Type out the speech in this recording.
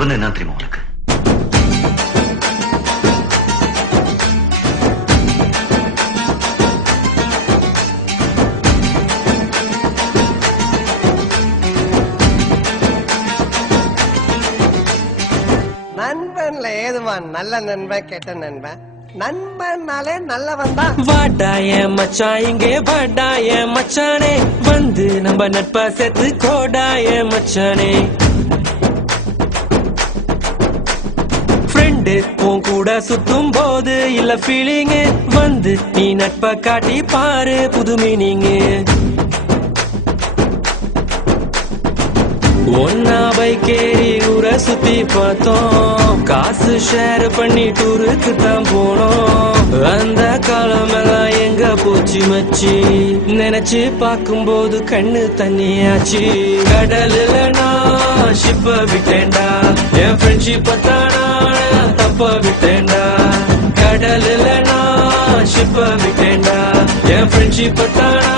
நண்பன் என்ன தெரியுமா உனக்கு? நண்பன்ல ஏதுவான் நல்ல நண்பன் கெட்ட நண்பன்? நண்பன்னாலே நல்லவன் தான். வாடாய மச்சான் இங்கே வாடாய மச்சானே, வந்து நம்ம நட்பா சேர்த்து கோடாய மச்சானே. ஃப்ரெண்டு உன் கூட சுத்தும் போது இல்ல ஃபீலிங், வந்து நீ நட்பா காட்டி பாரு புது மீனிங். ஒன்னா பைக்கேறி ஊரை சுத்தி பார்த்தோம், காசு ஷேர் பண்ணி டூருக்கு தான் போனோம். அந்த காலம் எல்லாம் எங்க போச்சு மச்சி, நினைச்சு பார்க்கும்போது கண்ணு தண்ணியாச்சு. கடலுல நான் ஷிப்ப விட்டேன்டா, என் ஃப்ரெண்ட்ஷிப்ப தானா தப்ப விட்டேன்டா. கடலுல நான் ஷிப்ப விட்டேன்டா, என் ஃப்ரெண்ட்ஷிப்ப தானா